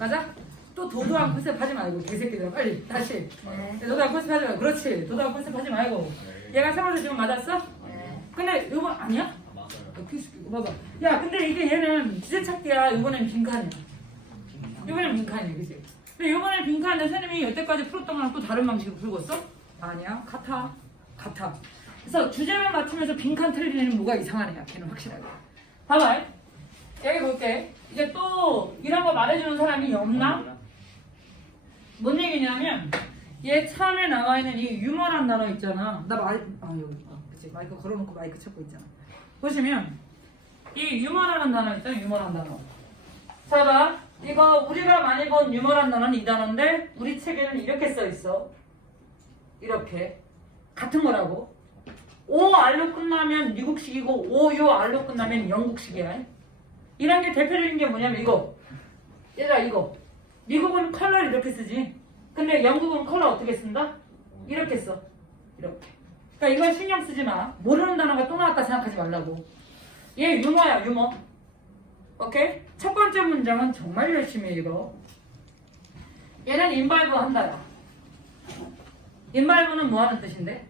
맞아? 또 도도한 컨셉 하지 말고 개새끼들 빨리 다시. 도도한 컨셉 하지 말고. 그렇지. 도도한 컨셉 하지 말고. 얘가 생활도 지금 맞았어? 근데 이거 아니야? 맞아요. 이거 봐봐. 야 근데 이게 얘는 지제 찾기야. 이번엔 빈칸이야. 이번엔 빈칸이야 그지? 근데 이번엔 빈칸인데 선생님이 여태까지 풀었던 거랑 또 다른 방식으로 풀고 있어? 아니야. 같아. 같아. 그래서 주제만 맞추면서 빈칸 틀리는 뭐가 애야 걔는 확실하게. 봐봐 여기 볼게 이제 또 이런 거 말해주는 사람이 없나? 뭔 얘기냐면 얘 처음에 나와 있는 이 유머란 단어 있잖아. 나 마이 아 여기 있다. 그치 마이크 걸어놓고 마이크 찾고 있잖아. 보시면 이 유머라는 단어 있잖아. 유머란 단어. 자 봐. 이거 우리가 많이 본 유머란 단어는 이 단어인데 우리 책에는 이렇게 써 있어. 이렇게 같은 거라고. R로 끝나면 미국식이고 R로 끝나면 영국식이야. 이런 게 대표적인 게 뭐냐면 이거. 얘들아 이거. 미국은 컬러를 이렇게 쓰지. 근데 영국은 컬러 어떻게 쓴다? 이렇게 써. 이렇게. 그러니까 이건 신경 쓰지 마. 모르는 단어가 또 나왔다 생각하지 말라고. 얘 유머야, 유머. 오케이? 첫 번째 문장은 정말 열심히 읽어. 얘는 인발브 한다야. 인발브는 뭐 하는 뜻인데?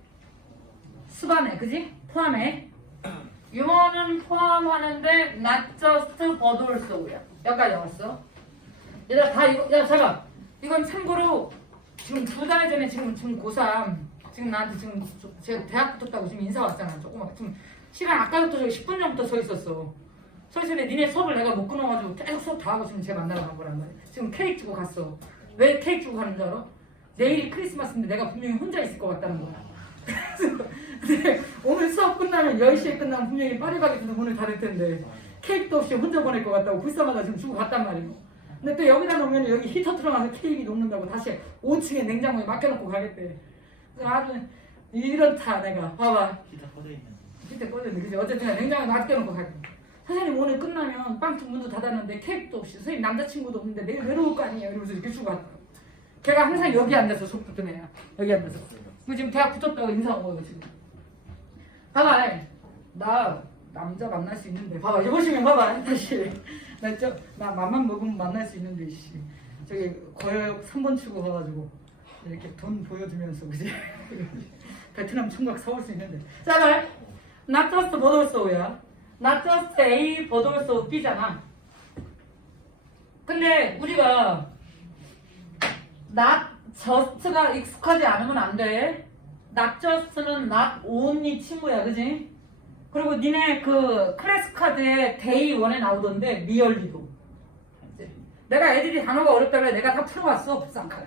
수반해, 그지? 포함해. 유머는 포함하는데 not just but also야. 여기까지 왔어. 얘들아 다 이거 야 잠깐 이건 참고로 지금 두 달 전에 지금 지금 고3 지금 나한테 지금 저- 제가 대학 붙었다고 지금 인사 왔잖아 조금 지금 시간 아까부터 저기 10분 전부터 서 있었어 서 있었는데 니네 수업을 내가 못 끊어가지고 계속 수업 다 하고 지금 쟤 만나러 간 거란 말이야 지금 케이크 주고 갔어 왜 케이크 주고 가는 줄 알아? 내일이 크리스마스인데 내가 분명히 혼자 있을 것 같다는 거야 근데 오늘 수업 끝나면 10시에 끝나면 분명히 파리바게트도 문을 닫을 텐데 케이크도 없이 혼자 보낼 것 같다고 불쌍하다 지금 주고 갔단 말이고. 근데 또 여기다 놓으면 여기 히터 들어가서 케이크 녹는다고 다시 5층에 냉장고에 맡겨놓고 가겠대. 그래서 아주 이렇다 내가. 봐봐. 기타 꺼져 있는. 히터 꺼졌는데 그지 어쨌든 냉장고에 맡겨놓고 가겠대 선생님 오늘 끝나면 빵집 문도 닫았는데 케이크도 없이 선생님 남자친구도 없는데 내일 외로울 거 아니에요? 이러면서 이렇게 주고 갔다. 걔가 항상 여기 앉아서 속 붙은 애야 여기 앉아서 그 지금 대학 붙었다고 인사 온 거예요 지금. 봐봐. 나 남자 만날 수 있는데. 봐봐. 이거 보시면 봐봐. 다시. 나저나 맘만 먹으면 만날 수 있는데 씨. 저기 거역 3번 출구 가가지고 이렇게 돈 보여주면서 그지? 베트남 총각 사올 수 있는데. 자봐 not just also야. not just A also B잖아. 근데 우리가 not just가 익숙하지 않으면 안 돼. not only 친구야, 그지? 그리고 니네 그 클래스 카드에 day 1에 나오던데 리얼리도. 내가 애들이 단어가 어렵다고 내가 다 풀어왔어, 쌍칼.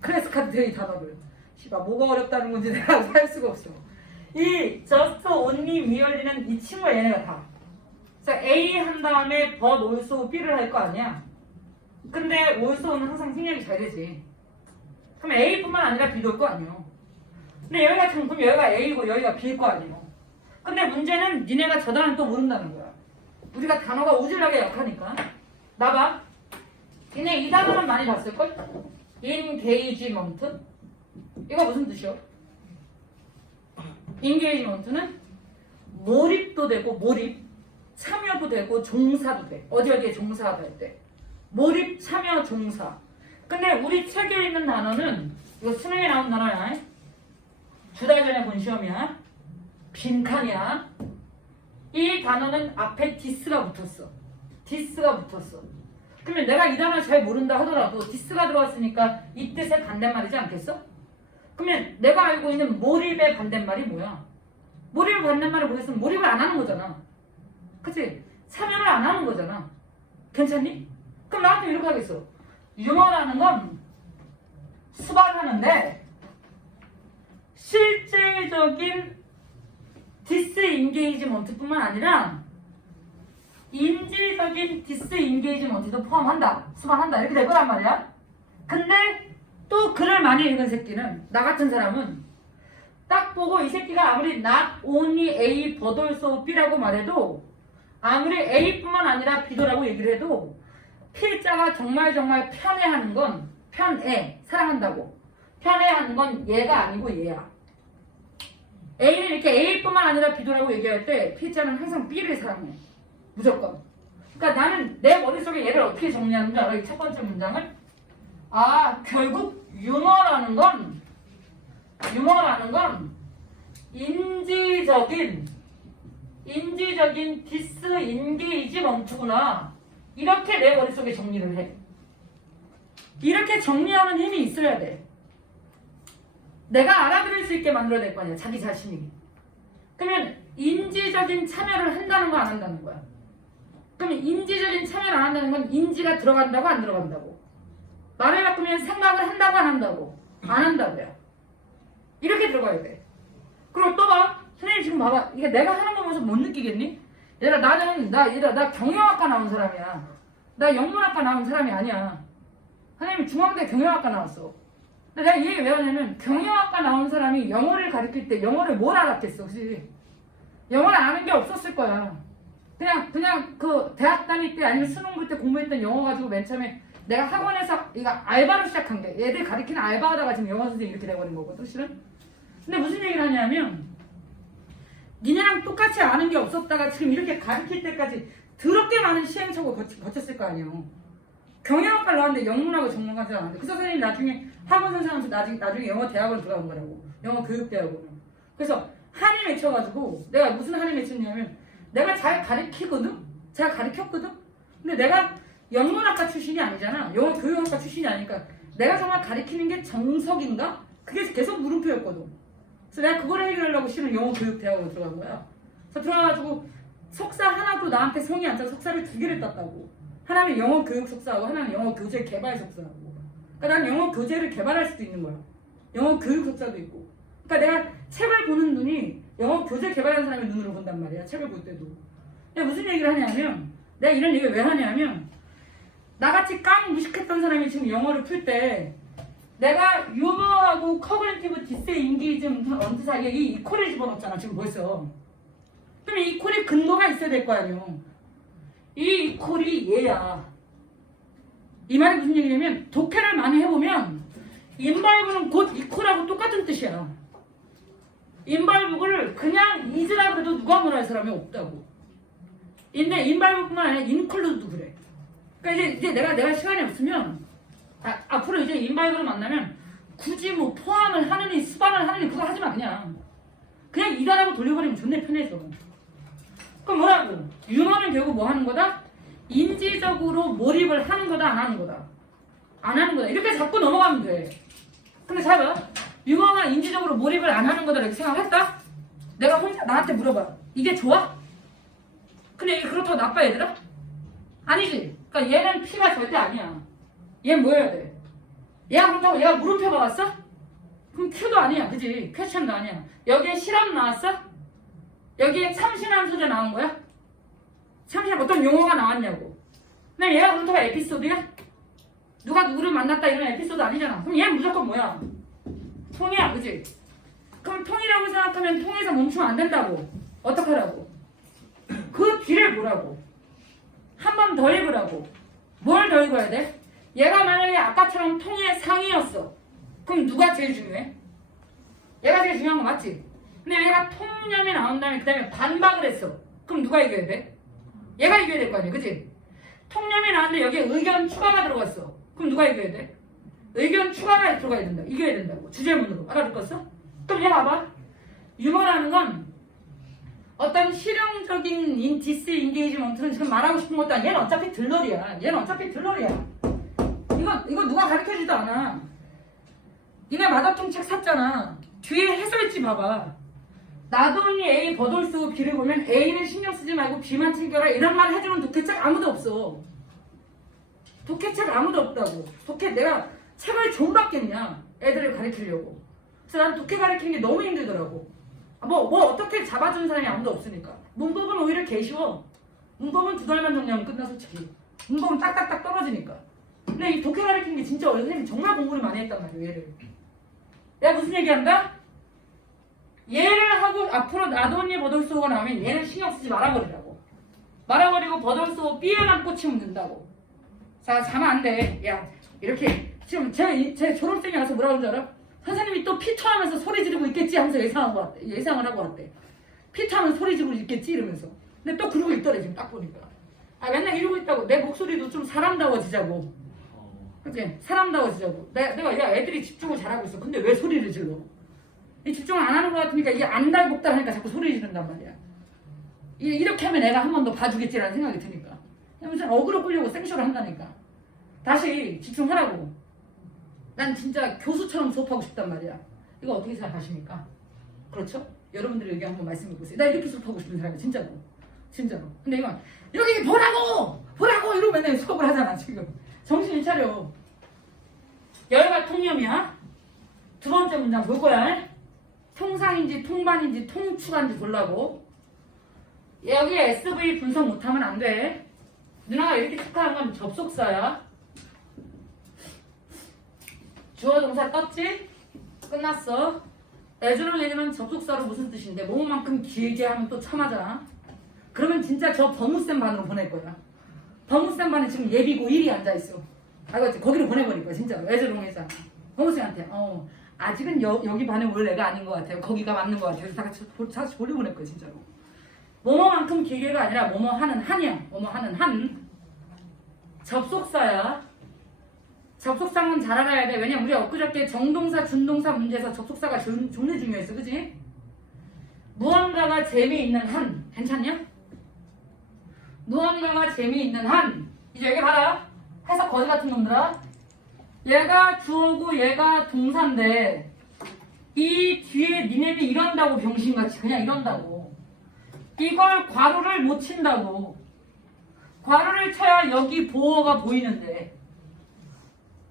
클래스 카드 데이 단어를. 씨발 뭐가 어렵다는 건지 내가 살 수가 없어. 이 just only merely는 이 친구야, 얘네가 다. 그래서 A 한 다음에 but also B를 할 거 아니야? 근데 올소는 항상 생략이 잘 되지. 그럼 A뿐만 아니라 B도 올 거 아니요. 근데 여기가 지금 그럼 여기가 A고 여기가 B일 거 아니요. 근데 문제는 니네가 저 단어를 또 모른다는 거야. 우리가 단어가 우질하게 약하니까. 나봐. 니네 이 단어는 많이 봤을걸? engagement. 이거 무슨 뜻이요? engagement는 몰입도 되고 몰입, 참여도 되고 종사도 돼. 어디 어디에 종사하다 할 때. 몰입, 참여, 종사. 근데 우리 책에 있는 단어는 이거 수능에 나온 단어야. 두 달 전에 본 시험이야. 빈칸이야. 이 단어는 앞에 디스가 붙었어. 디스가 붙었어. 그러면 내가 이 단어 잘 모른다 하더라도 디스가 들어왔으니까 이 뜻의 반대말이지 않겠어? 그러면 내가 알고 있는 몰입의 반대말이 뭐야? 몰입의 반대말을 모르겠으면 몰입을 안 하는 거잖아. 그치? 참여를 안 하는 거잖아. 괜찮니? 그럼 나한테 이렇게 하겠어. 유머라는 건 수발하는데 실질적인 디스인게이지먼트뿐만 아니라 인질적인 디스인게이지먼트도 포함한다. 수반한다. 이렇게 될 거란 말이야. 근데 또 글을 많이 읽은 새끼는 나 같은 사람은 딱 보고 이 새끼가 아무리 not only A also B라고 말해도 아무리 A뿐만 아니라 B도라고 얘기를 해도 필자가 정말 정말 편애하는 건 편애 사랑한다고 편애하는 건 얘가 아니고 얘야 A를 이렇게 A뿐만 아니라 B도라고 얘기할 때 필자는 항상 B를 사랑해 무조건 그러니까 나는 내 머릿속에 얘를 어떻게 정리하는 줄 알아? 이첫 번째 문장을? 아, 결국 유머라는 건, 유머라는 건 인지적인, 인지적인 디스 인게이지먼트구나. 이렇게 내 머릿속에 정리를 해. 이렇게 정리하는 힘이 있어야 돼. 내가 알아들을 수 있게 만들어야 될거 아니야, 자기 자신이. 그러면 인지적인 참여를 한다는 거 안 한다는 거야. 그러면 인지적인 참여를 안 한다는 건 인지가 들어간다고 안 들어간다고. 말을 바꾸면 생각을 한다고 안 한다고. 안 한다고요. 이렇게 들어가야 돼. 그리고 또 봐. 선생님 지금 봐봐. 이게 내가 하는 거 보면서 못 느끼겠니? 얘들아 나는 나 얘들아 나 경영학과 나온 사람이야. 나 영문학과 나온 사람이 아니야. 선생님 중앙대 경영학과 나왔어. 내가 이 얘기 왜 하냐면 경영학과 나온 사람이 영어를 가르칠 때 영어를 뭘 알았겠어, 그지? 영어를 아는 게 없었을 거야. 그냥 그냥 그 대학 다닐 때 아니면 수능 볼 때 공부했던 영어 가지고 맨 처음에 내가 학원에서 이거 알바로 시작한 게 애들 가르치는 알바하다가 지금 영어 선생님 이렇게 돼버린 거거든, 실은. 근데 무슨 얘기를 하냐면 니네랑 똑같이 아는 게 없었다가 지금 이렇게 가르칠 때까지 더럽게 많은 시행착오 거쳤을 거 아니에요. 경영학과 나왔는데 영문하고 전문가지 않았는데 그 선생님 나중에 학원 선생님한테 나중에, 나중에 영어 대학원 들어간 거라고. 영어 교육대학원 그래서 한이 맺혀가지고 내가 무슨 한이 맺혔냐면 내가 잘 가르치거든? 잘 가르쳤거든? 근데 내가 영문학과 출신이 아니잖아. 영어 교육학과 출신이 아니니까 내가 정말 가르치는 게 정석인가? 그게 계속 물음표였거든 그래서 내가 그거를 해결하려고 실은 영어 교육 대학원에 들어간 거야 그래서 들어가가지고 석사 하나도 나한테 성이 안 차서 석사를 두 개를 땄다고 하나는 영어 교육 석사하고 하나는 영어 교재 개발 석사하고. 그러니까 난 영어 교재를 개발할 수도 있는 거야. 영어 교육 석사도 있고. 그러니까 내가 책을 보는 눈이 영어 교재 개발하는 사람의 눈으로 본단 말이야. 책을 볼 때도. 내가 무슨 얘기를 하냐면 내가 이런 얘기를 왜 하냐면 나같이 깡 무식했던 사람이 지금 영어를 풀 때 내가 유머하고 커그니티브 디스인기즘 언트 사이에 이 이퀄을 집어넣었잖아 지금 벌써 그럼 이 이퀄의 근거가 있어야 될 거 아니에요 이 이퀄이 얘야. 이 말이 무슨 얘기냐면 독해를 많이 해보면 인발브는 곧 이퀄하고 똑같은 뜻이야. 인발브를 그냥 이즈라 그래도 누가 뭐라 할 사람이 없다고. 근데 인발브뿐만 아니라 인클루드도 그래. 그러니까 이제, 이제 내가 내가 시간이 없으면 아, 앞으로 이제 인발브를 만나면 굳이 뭐 포함을 하느니 수반을 하느니 그거 하지 마 그냥. 그냥 이다라고 돌려버리면 존나 편해져. 그럼 뭐라고? 유머는 결국 뭐 하는 거다? 인지적으로 몰입을 하는 거다, 안 하는 거다? 안 하는 거다. 이렇게 자꾸 넘어가면 돼. 근데 잘 봐. 유머가 인지적으로 몰입을 안 하는 거다 이렇게 생각했다? 내가 혼자 나한테 물어봐. 이게 좋아? 근데 이게 그렇다고 나빠 얘들아? 아니지. 그러니까 얘는 P가 절대 아니야. 얘는 뭐여야 돼? 얘가 그렇다고 얘가 물음표 박았어? 그럼 Q도 아니야. 그지? 퀘션도 아니야. 여기에 실험 나왔어? 여기에 참신한 소재 나온 거야? 참신한 어떤 용어가 나왔냐고. 근데 얘가 그렇다고 에피소드야? 누가 누구를 만났다 이런 에피소드 아니잖아. 그럼 얘는 무조건 뭐야? 통이야, 그지? 그럼 통이라고 생각하면 통에서 멈추면 안 된다고. 어떡하라고? 그 뒤를 보라고. 한 번 더 읽으라고. 뭘 더 읽어야 돼? 얘가 만약에 아까처럼 통의 상이었어. 그럼 누가 제일 중요해? 얘가 제일 중요한 거 맞지? 근데 얘가 통념이 나온 다음에 그 다음에 반박을 했어. 그럼 누가 이겨야 돼? 얘가 이겨야 될 거 아니야, 그치? 통념이 나왔는데 여기에 의견 추가가 들어갔어. 그럼 누가 이겨야 돼? 의견 추가가 들어가야 된다. 이겨야 된다고. 주제문으로. 알아듣겠어? 그럼 얘 봐봐. 유머라는 건 어떤 실용적인 인, 디스 인게이지먼트는 지금 말하고 싶은 것도 아니야. 얘는 어차피 들러리야. 얘는 어차피 들러리야. 이거, 이거 누가 가르쳐주지도 않아. 니네 마다통 책 샀잖아. 뒤에 해설지 봐봐. 언니 A 버돌수 B를 보면 A는 신경 쓰지 말고 B만 챙겨라 이런 말 해주는 독해책 아무도 없어. 독해책 아무도 없다고. 독해 내가 책을 좀 받겠냐 애들을 가르치려고. 그래서 난 독해 가르치는 게 너무 힘들더라고. 아, 뭐, 뭐 어떻게 잡아주는 사람이 아무도 없으니까. 문법은 오히려 개 쉬워. 문법은 두 달만 정리하면 끝나 솔직히. 문법은 딱딱딱 떨어지니까. 근데 이 독해 가르치는 게 진짜 어려워. 선생님이 정말 공부를 많이 했단 말이에요 얘를. 내가 무슨 얘기한다? 얘를 하고 앞으로 나도 언니 버돌쏘가 나오면 얘는 신경 쓰지 말아버리라고. 말아버리고 버돌쏘 B에만 꽂히면 된다고. 자, 자면 안 돼. 야, 이렇게. 지금 이- 제 졸업생이 와서 뭐라 그러는 줄 알아? 선생님이 또 피터 하면서 소리 지르고 있겠지 하면서 예상하고 왔대. 예상을 하고 왔대. 피터 하면 소리 지르고 있겠지 이러면서. 근데 또 그러고 있더래 지금 딱 보니까. 아 맨날 이러고 있다고 내 목소리도 좀 사람다워지자고 어, 그치? 사람다워지자고. 내가, 내가 야 애들이 집중을 잘하고 있어. 근데 왜 소리를 질러? 이 집중을 안 하는 것 같으니까 이게 안달복달 하니까 자꾸 소리 지른단 말이야. 이- 이렇게 하면 애가 한 번 더 봐주겠지라는 생각이 드니까. 무슨 어그로 끌려고 생쇼를 한다니까. 다시 집중하라고. 난 진짜 교수처럼 수업하고 싶단 말이야. 이거 어떻게 생각하십니까? 그렇죠? 여러분들의 의견 한번 말씀해 보세요. 나 이렇게 수업하고 싶은 사람이야 진짜로. 진짜로. 근데 이건 여기 보라고! 보라고! 이러고 맨날 수업을 하잖아 지금 정신 차려. 열과 통념이야. 두 번째 문장 볼 거야? 통상인지 통반인지 통추가인지 보려고. 여기 SV 분석 못하면 안 돼. 누나가 이렇게 축하한 건 접속사야. 주어 동사 떴지? 끝났어. 애주는 얘기는 접속사로 무슨 뜻인데? 뭐만큼 길게 하면 또 참하잖아. 그러면 진짜 저 버무쌤 반으로 보낼 거야 버무쌤 반에 지금 예비고 1이 앉아있어 알겠지? 거기로 보내버릴 거야 진짜로 애주롱에서 버무쌤한테 어 아직은 여, 여기 반에 올 애가 아닌 것 같아요 거기가 맞는 것 같아요 그래서 다 같이 보- 다시 보내 보낼 거야 진짜로 뭐뭐만큼 길게가 아니라 뭐뭐 하는 한이야 뭐뭐 하는 한 접속사야 접속사는 잘 알아야 돼. 왜냐면 우리 엊그저께 정동사, 준동사 문제에서 접속사가 종- 존나 중요했어. 그지? 무언가가 재미있는 한. 괜찮냐? 무언가가 재미있는 한. 이제 여기 봐라. 해석 거지 같은 놈들아. 얘가 주어고 얘가 동사인데 이 뒤에 니네들 이런다고 병신같이 그냥 이런다고. 이걸 괄호를 못 친다고. 괄호를 쳐야 여기 보어가 보이는데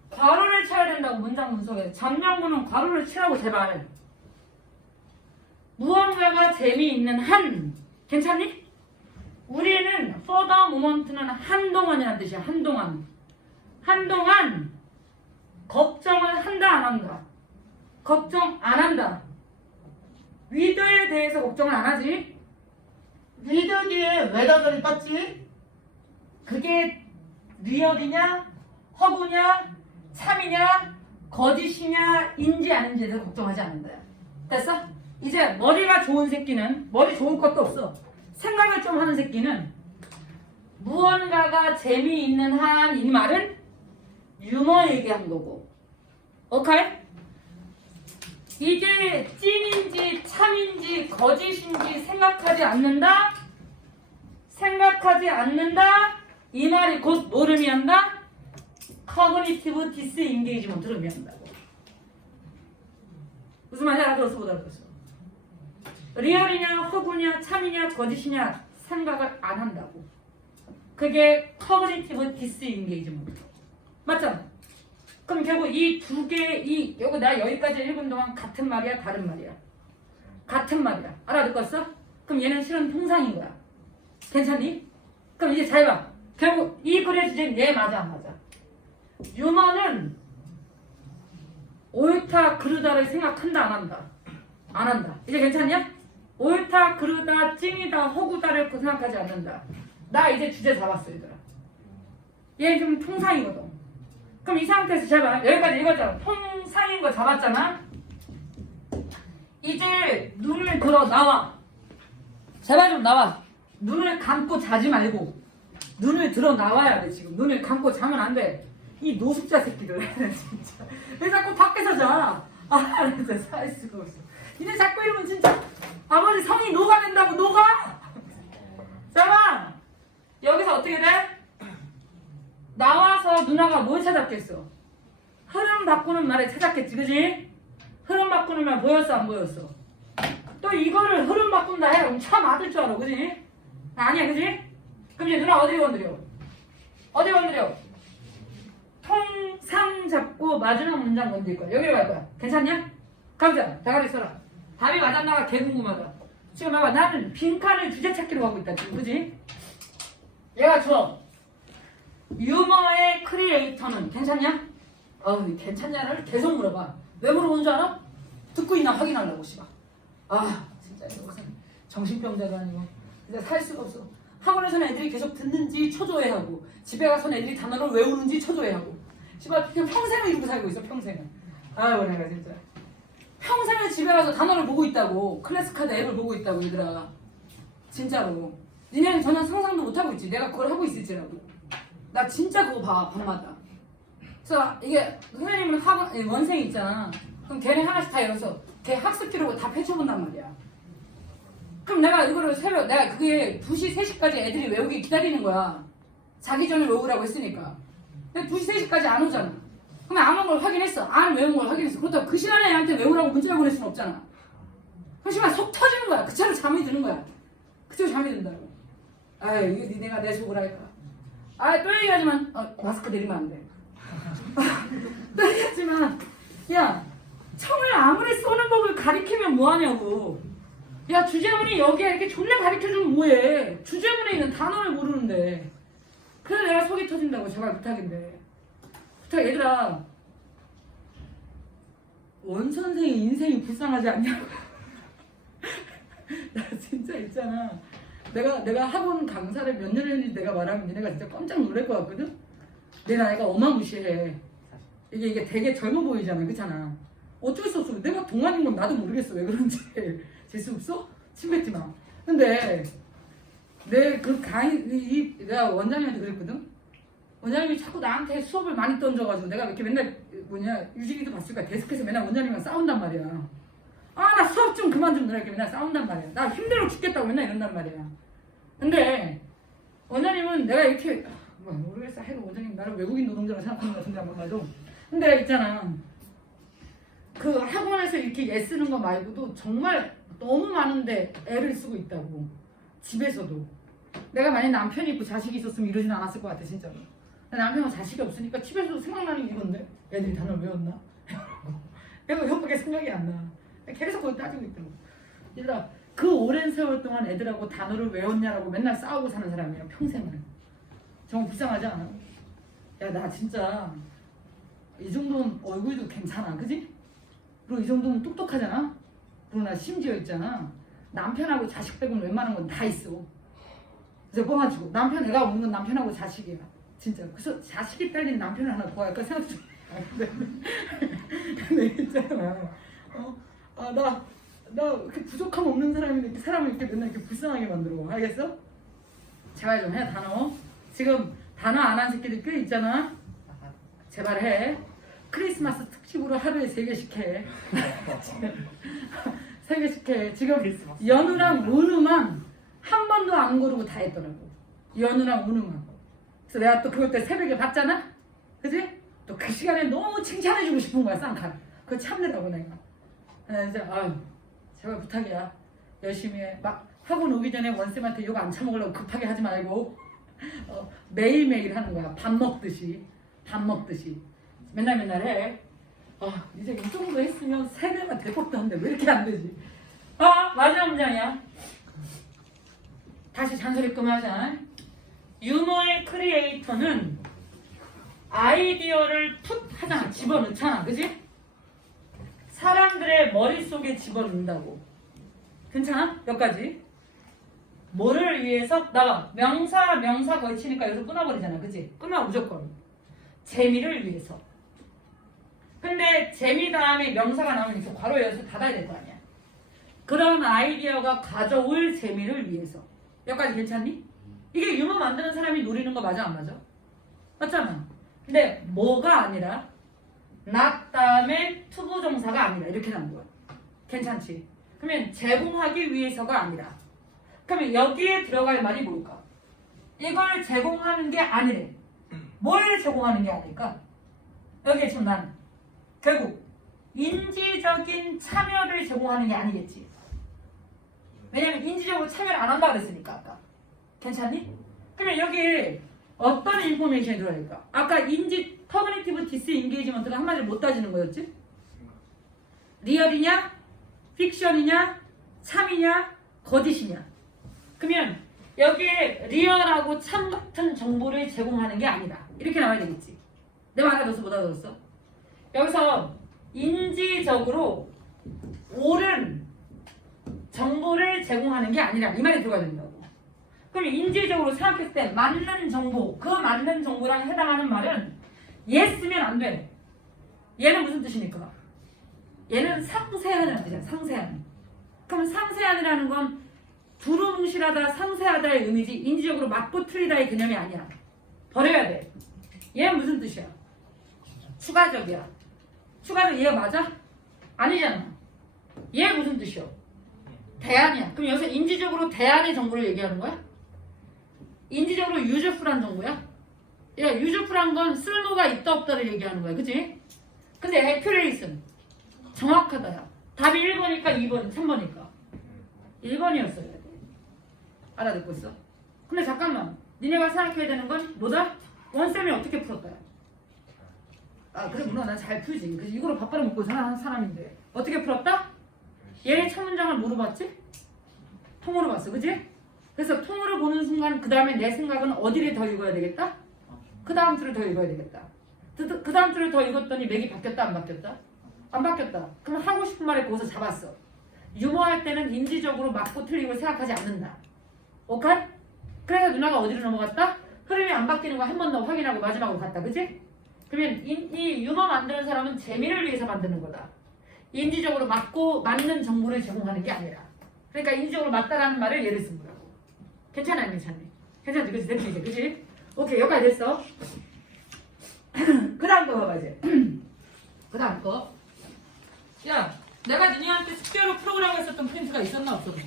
괄호를 쳐야 된다고 문장 분석에 잠량구는 괄호를 치라고 제발 무언가가 재미있는 한 괜찮니? 우리는 for the moment는 한동안이라는 뜻이야 한동안. 한동안 걱정을 한다 안 한다. 걱정 안 한다. 위드에 대해서 걱정을 안 하지? 위드 뒤에 웨더절이 떴지? 그게 리얼이냐 허구냐 참이냐 거짓이냐 인지 아닌지에 대해서 걱정하지 않는다. 됐어? 이제 머리가 좋은 새끼는 머리 좋을 것도 없어 생각을 좀 하는 새끼는 무언가가 재미있는 한 이 말은 유머 얘기한 거고. 오케이? 이게 찐인지 참인지 거짓인지 생각하지 않는다? 생각하지 않는다? 이 말이 곧 의미한다? 커그니티브 디스 인게이지먼트를 의미한다고. 무슨 말인지 알아들었어 못 알아들었어 리얼이냐 허구냐 참이냐 거짓이냐 생각을 안 한다고 그게 커그니티브 디스인게이지먼트 맞잖아 그럼 결국 이 두 개, 이, 여기 나 여기까지 읽은 동안 같은 말이야, 다른 말이야? 같은 말이야. 알아듣겠어? 그럼 얘는 실은 통상인 거야. 괜찮니? 그럼 이제 잘 봐. 결국 이 글의 주제는 얘 맞아, 안 맞아? 유머는 옳다, 그르다를 생각한다, 안 한다? 안 한다. 이제 괜찮냐? 옳다, 그르다, 찡이다, 허구다를 생각하지 않는다. 나 이제 주제 잡았어, 얘들아. 얘 지금 통상이거든. 그럼 이 상태에서 잘 봐. 여기까지 읽었잖아. 통상인 거 잡았잖아. 이제 눈을 들어 나와. 제발 좀 나와. 눈을 감고 자지 말고 눈을 들어 나와야 돼 지금. 눈을 감고 자면 안 돼. 이 노숙자 새끼들 진짜. 왜 자꾸 밖에서 자? 아 진짜 살 수가 없어. 니네 자꾸 이러면 진짜 아버지 성이 녹아낸다고 녹아? 잠깐 여기서 어떻게 돼? 나와서 누나가 뭘 찾았겠어? 흐름 바꾸는 말에 찾았겠지, 그지? 흐름 바꾸는 말 보였어, 안 보였어? 또 이거를 흐름 바꾼다 해. 그럼 차 맞을 줄 알아, 그지? 아니야, 그지? 그럼 이제 누나 어디 건드려? 어디 건드려? 통상 잡고 마지막 문장 건들 거야. 여기로 갈 거야. 괜찮냐? 가보자. 대가리 써라. 답이 맞았나가 개 궁금하다. 지금 봐봐. 나는 빈칸을 주제 찾기로 가고 있다, 지금, 그지? 얘가 줘. 유머의 크리에이터는 괜찮냐? 어, 괜찮냐를 계속 물어봐. 왜 물어보는 줄 알아? 듣고 있나 확인하려고 씨발. 아, 진짜 이거 무슨 정신병자도 아니고 진짜 살 수가 없어. 학원에서는 애들이 계속 듣는지 초조해하고 집에 가서는 애들이 단어를 외우는지 초조해하고 씨발 그냥 평생을 이러고 살고 있어 평생을. 아유 내가 진짜 평생을 집에 가서 단어를 보고 있다고 클래스 카드 앱을 보고 있다고 얘들아. 진짜로. 니네는 전혀 상상도 못하고 있지. 내가 그걸 하고 있을지라도. 나 진짜 그거 봐, 밤마다. 그래서 이게 선생님은 학원, 예, 원생이 있잖아. 그럼 걔네 하나씩 다 열어서 걔 학습 기록을 다 펼쳐본단 말이야. 그럼 내가 이거를 새벽, 내가 그게 2시, 3시까지 애들이 외우기 기다리는 거야. 자기 전에 외우라고 했으니까. 근데 2시, 3시까지 안 오잖아. 그러면 안온걸 확인했어. 안 외운 걸 확인했어. 그렇다고 그 시간에 애한테 외우라고 문자 보낼 수는 없잖아. 그럼 시간 속 터지는 거야. 그 차로 잠이 드는 거야. 그 차로 잠이 든다고. 아유, 이게 니네가 내 속을 알까. 아, 또 얘기하지만, 어, 마스크 내리면 안 돼. 또 얘기하지만, 야, 청을 아무리 쏘는 법을 가리키면 뭐하냐고. 야, 주제문이 여기에 이렇게 존나 가리켜주면 뭐해. 주제문에 있는 단어를 모르는데. 그래서 내가 속이 터진다고, 제발 부탁인데. 부탁, 얘들아. 원 선생의 인생이 불쌍하지 않냐고. 나 진짜 있잖아. 내가 내가 학원 강사를 몇년 했는지 내가 말하면 니네가 진짜 깜짝 놀랄 것 같거든. 내 나이가 어마무시해. 이게 이게 되게 젊어 보이잖아, 그렇잖아. 어쩔 수 없어. 내가 동안인 건 나도 모르겠어 왜 그런지. 재수 없어? 침 뱉지 마. 근데 내 그 강의 이 내가 원장님한테 그랬거든. 원장님이 자꾸 나한테 수업을 많이 던져가지고 내가 이렇게 맨날 뭐냐 유진이도 봤을 거야 데스크에서 맨날 원장님이랑 싸운단 말이야. 아 나 수업 좀 그만 좀 넣으라 이렇게 맨날 싸운단 말이야. 나 힘들어 죽겠다고 맨날 이런단 말이야. 근데 원장님은 내가 이렇게 아, 뭐 모르겠어. 해도 원장님 나를 외국인 노동자로 생각하는 것 같은데 한번 봐도. 근데 있잖아. 그 학원에서 이렇게 애 쓰는 거 말고도 정말 너무 많은데 애를 쓰고 있다고. 집에서도. 내가 만약 남편이 있고 자식이 있었으면 이러진 않았을 것 같아 진짜로. 남편은 자식이 없으니까 집에서도 생각나는 게 이건데 애들이 단어를 외웠나? 내가 이거밖에 생각이 안 나. 계속 그걸 따지고 있다고. 얘들아 그 오랜 세월 동안 애들하고 단어를 외웠냐라고 맨날 싸우고 사는 사람이에요 평생을. 정말 불쌍하지 않아? 야 나 진짜 이 정도는 얼굴도 괜찮아 그지? 그리고 이 정도면 똑똑하잖아? 그리고 나 심지어 있잖아 남편하고 자식 빼고는 웬만한 건 다 있어 그래서 뻥가지고 남편 애가 없는 건 남편하고 자식이야 진짜 그래서 자식이 딸린 남편을 하나 구할까 생각 좀 근데, 있잖아 어? 아 나 나 이렇게 부족함 없는 사람인데 이렇게 사람을 이렇게 맨날 이렇게 불쌍하게 만들어 알겠어? 제발 좀 해 단어 지금 단어 안 한 새끼들 꽤 있잖아 제발 해 크리스마스 특집으로 하루에 세 개씩 해. 세 개씩 해. 지금. 연우랑 은우만 한 번도 안 고르고 다 했더라고. 연우랑 은우만. 그래서 내가 또 그걸 때 새벽에 봤잖아? 그지? 또 그 시간에 너무 칭찬해주고 싶은 거야, 쌍칼. 그거 참느라고 내가. 그래서 아유, 제발 부탁이야. 열심히 해. 막 학원 오기 전에 원쌤한테 욕안 처먹으려고 급하게 하지 말고 어, 매일매일 하는 거야. 밥 먹듯이. 밥 먹듯이. 맨날 맨날 해. 아, 이제 이 정도 했으면 세배가 될 법도 한데 왜 이렇게 안 되지? 아, 마지막 문장이야. 다시 잔소리 그만하자. 유머의 크리에이터는 아이디어를 풋 하잖아. 집어넣잖아. 그지? 사람들의 머릿속에 집어넣는다고. 괜찮아? 여기까지. 뭐를 위해서? 나가. 명사, 명사 걸치니까 여기서 끊어버리잖아. 그지? 끊어, 무조건. 재미를 위해서. 근데 재미 다음에 명사가 나오면 이제 괄호 열어서 닫아야 될 거 아니야. 그런 아이디어가 가져올 재미를 위해서. 여기까지 괜찮니? 이게 유머 만드는 사람이 노리는 거 맞아 안 맞아? 맞잖아. 근데 뭐가 아니라 not 다음에 투부 정사가 아니라 이렇게 나온 거야. 괜찮지? 그러면 제공하기 위해서가 아니라 그러면 여기에 들어갈 말이 뭘까? 이걸 제공하는 게 아니래. 뭘 제공하는 게 아닐까? 여기에 지금 난 결국 인지적인 참여를 제공하는 게 아니겠지. 왜냐면 인지적으로 참여를 안 한다 그랬으니까 아까. 괜찮니? 그러면 여기 어떤 인포메이션이 들어갈까? 아까 인지 커뮤니티브 디스 인게이지먼트가 한마디로 못 따지는 거였지? 리얼이냐? 픽션이냐? 참이냐? 거짓이냐? 그러면 여기에 리얼하고 참 같은 정보를 제공하는 게 아니다. 이렇게 나와야 되겠지. 내말 알아들었어? 못 알아들었어? 여기서 인지적으로 옳은 정보를 제공하는 게 아니라 이 말이 들어가야 된다고. 그럼 인지적으로 생각했을 때 맞는 정보, 그 맞는 정보랑 해당하는 말은 얘 쓰면 안 돼. 얘는 무슨 뜻입니까? 얘는 상세한이라는 뜻이야. 상세한. 그럼 상세한이라는 건 두루뭉실하다, 상세하다의 의미지 인지적으로 맞고 틀리다의 개념이 아니야. 버려야 돼. 얘는 무슨 뜻이야? 추가적이야. 추가적 얘가 맞아? 아니잖아. 얘 무슨 뜻이야? 대안이야. 그럼 여기서 인지적으로 대안의 정보를 얘기하는 거야? 인지적으로 유저풀한 정보야? 야, 유저풀한 건 쓸모가 있다 없다를 얘기하는 거야. 그치? 근데 에큐레이슨 정확하다 야. 답이 1번일까 2번, 3번일까? 1번이었어야 돼. 알아듣고 있어? 근데 잠깐만. 니네가 생각해야 되는 건 뭐다? 원쌤이 어떻게 풀었다? 아 그래 물론 난잘 풀지. 그래서 이거로 밥 벌어 먹고 사는 사람인데 어떻게 풀었다? 얘의 첫 문장을 뭐로 봤지? 통으로 봤어, 그지? 그래서 통으로 보는 순간 그 다음에 내 생각은 어디를 더 읽어야 되겠다? 그 다음 줄을 더 읽어야 되겠다. 그, 그 다음 줄을 더 읽었더니 맥이 바뀌었다, 안 바뀌었다? 안 바뀌었다. 그럼 하고 싶은 말을 거기서 잡았어. 유머할 때는 인지적으로 맞고 틀리고 생각하지 않는다. 오케이? 그래서 누나가 어디로 넘어갔다? 흐름이 안 바뀌는 거 한 번 더 확인하고 마지막으로 갔다, 그지? 그러면 이, 이 유머 만드는 사람은 재미를 위해서 만드는 거다. 인지적으로 맞고 맞는 정보를 제공하는 게 아니라. 그러니까 인지적으로 맞다라는 말을 예를 쓴 거라고. 괜찮아, 안 괜찮니? 괜찮지, 그치? 됐지, 이제, 그치? 오케이, 여기까지 됐어. 그 다음 거 봐봐, 이제. 그 다음 거. 야, 내가 니네한테 숙제로 풀어오라고 했었던 프린트가 있었나, 없었나?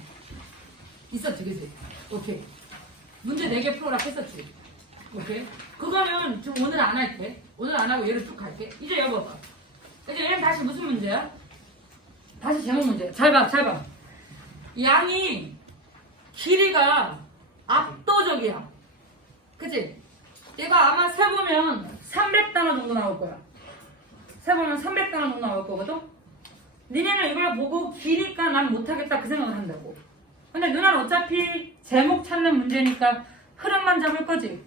있었지, 그치? 오케이. 문제 4개 풀어라 했었지. 오케이. 그거는 좀 오늘 안 할게. 오늘 안 하고 얘를 쭉 갈게. 이제 여보 봐. 이제 얘는 다시 무슨 문제야? 다시 제목 문제. 잘 봐, 잘 봐. 양이 길이가 압도적이야. 그치? 얘가 아마 세보면 300단어 정도 나올 거야. 세보면 300단어 정도 나올 거거든? 니네는 이걸 보고 길이가 난 못하겠다 그 생각을 한다고. 근데 누나는 어차피 제목 찾는 문제니까 흐름만 잡을 거지.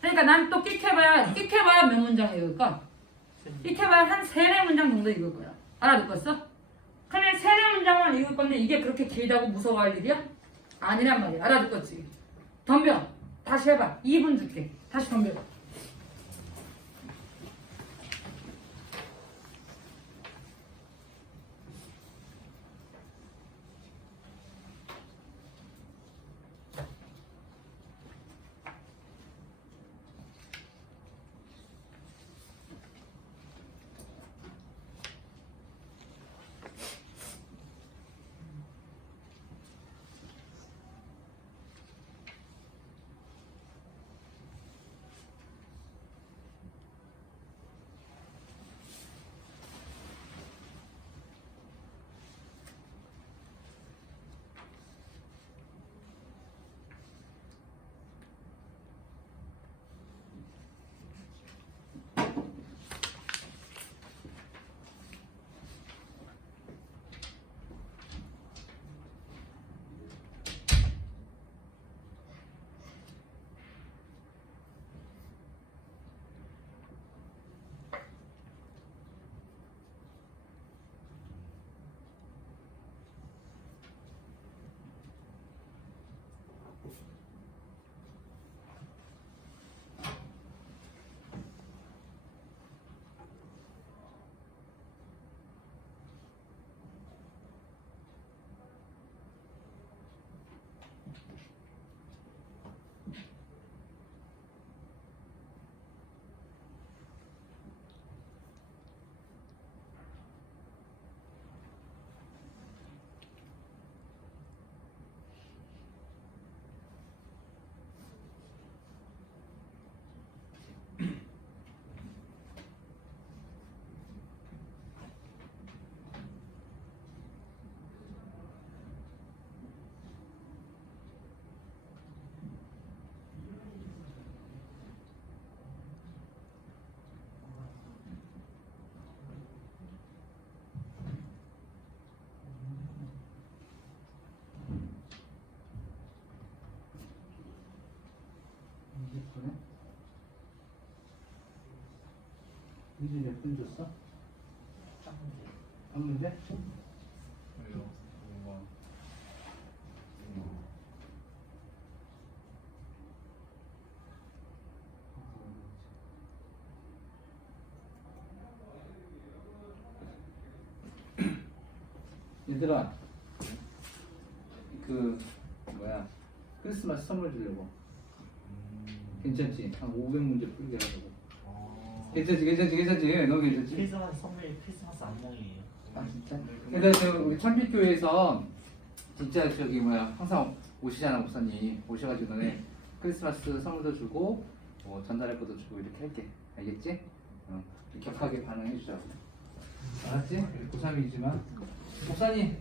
그러니까 난 또 끽해봐야, 끽해봐야 몇 문장 읽을까? 끽해봐야 한 세네 문장 정도 읽을 거야. 알아듣겠어? 근데 세네 문장만 읽을 건데 이게 그렇게 길다고 무서워할 일이야? 아니란 말이야. 알아듣겠지? 덤벼. 다시 해봐. 2분 줄게. 다시 덤벼. 이제 보내? 이제 몇분 줬어? 한 문제? 왜요? 뭔가 얘들아 그 뭐야 크리스마스 선물 주려고. 음. 괜찮지? 한 500문제 풀게 하려고. 어. 괜찮지, 괜찮지, 괜찮지? 너무 괜찮지? 크리스마스 선물이 크리스마스 안녕이에요. 아 진짜? 그래서 지금 우리 천빛교회에서 진짜 저기 뭐야 항상 오시잖아 목사님 오셔가지고 너네 크리스마스 선물도 주고 뭐 전달할 것도 주고 이렇게 할게 알겠지? 어, 격하게 반응해 주자고 알았지? 고3이지만 목사님